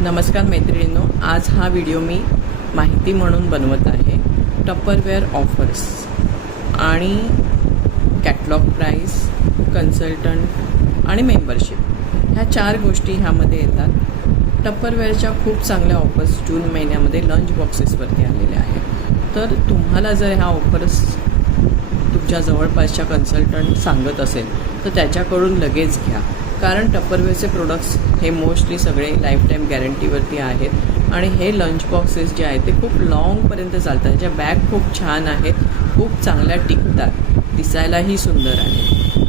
नमस्कार मैत्रिणींनो, आज हा व्हिडिओ मी माहिती म्हणून बनवत आहे. टप्परवेअर ऑफर्स आणि कॅटलॉग प्राईस, कन्सल्टंट आणि मेंबरशिप ह्या 4 गोष्टी ह्यामध्ये येतात. टप्परवेअरच्या खूप चांगल्या ऑफर्स जून महिन्यामध्ये लंच बॉक्सेसवरती आलेल्या आहेत. तर तुम्हाला जर ह्या ऑफर्स तुमच्या जवळपासच्या कन्सल्टंट सांगत असेल तर त्याच्याकडून लगेच घ्या, कारण टप्परवेअरचे प्रोडक्ट्स हे मोस्टली सगळे लाईफटाईम गॅरंटीवरती आहेत आणि हे लंच बॉक्सेस जे आहेत ते खूप लाँगपर्यंत चालतात. त्याच्या बॅग खूप छान आहेत, खूप चांगल्या टिकतात, दिसायलाही सुंदर आहे.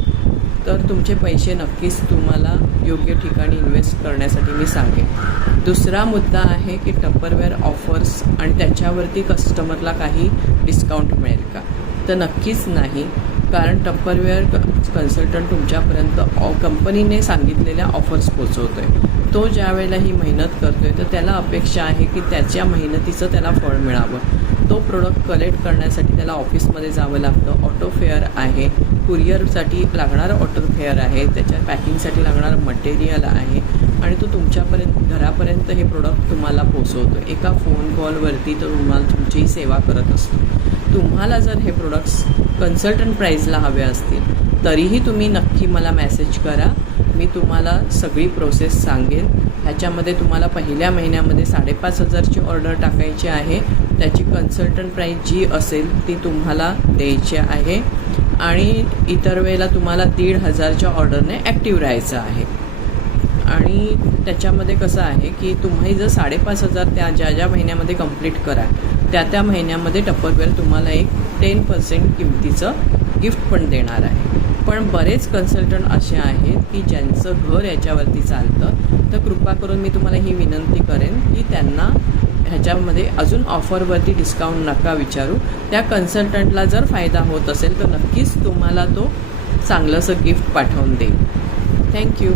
तर तुमचे पैसे नक्कीच तुम्हाला योग्य ठिकाणी इन्व्हेस्ट करण्यासाठी मी सांगेन. दुसरा मुद्दा आहे की टप्परवेअर ऑफर्स आणि त्याच्यावरती कस्टमरला काही डिस्काउंट मिळेल का? तर नक्कीच नाही, कारण टप्परवेअर कन्सल्टंट तुमच्यापर्यंत कंपनीने सांगितलेल्या ऑफर्स पोचवतो आहे. तो ज्या वेळेला ही मेहनत करतो आहे तर त्याला अपेक्षा आहे की त्याच्या मेहनतीचं त्याला फळ मिळावं. तो प्रोडक्ट कलेक्ट करण्यासाठी त्याला ऑफिसमध्ये जावं लागतं. ऑटो फेअर आहे, कुरिअरसाठी लागणारं ऑटो फेअर आहे, त्याच्या पॅकिंगसाठी लागणारं मटेरियल आहे आणि तो तुमच्यापर्यंत घरापर्यंत हे प्रोडक्ट तुम्हाला पोचवतो. एका फोन कॉलवरती तो तुम्हाला तुमचीही सेवा करत असतो. तुम्हाला जर हे प्रोडक्ट्स कन्सल्टंट प्राईजला हवे असतील तरीही तुम्ही नक्की मला मेसेज करा. मी तुम्हाला सगळी प्रोसेस सांगेन. ह्याच्यामध्ये तुम्हाला पहिल्या महिन्यामध्ये 5,500ची ऑर्डर टाकायची आहे. त्याची कन्सल्टंट प्राईज जी असेल ती तुम्हाला द्यायची आहे आणि इतर वेळेला तुम्हाला 1,500च्या ऑर्डरने ॲक्टिव्ह राहायचं आहे. आणि त्याच्यामध्ये कसं आहे की तुम्ही जर 5,500 त्या ज्या महिन्यामध्ये कंप्लीट करा त्या महिन्यामध्ये टप्परवेअर तुम्हाला एक 10% किमतीचं गिफ्ट पण देणार आहे. पण बरेच कन्सल्टंट असे आहेत की ज्यांचं घर याच्यावरती चालतं, तर कृपा करून मी तुम्हाला ही विनंती करेन की त्यांना ह्याच्यामध्ये अजून ऑफरवरती डिस्काउंट नका विचारू. त्या कन्सल्टंटला जर फायदा होत असेल तर नक्कीच तुम्हाला तो चांगलंसं गिफ्ट पाठवून देईल. थँक्यू.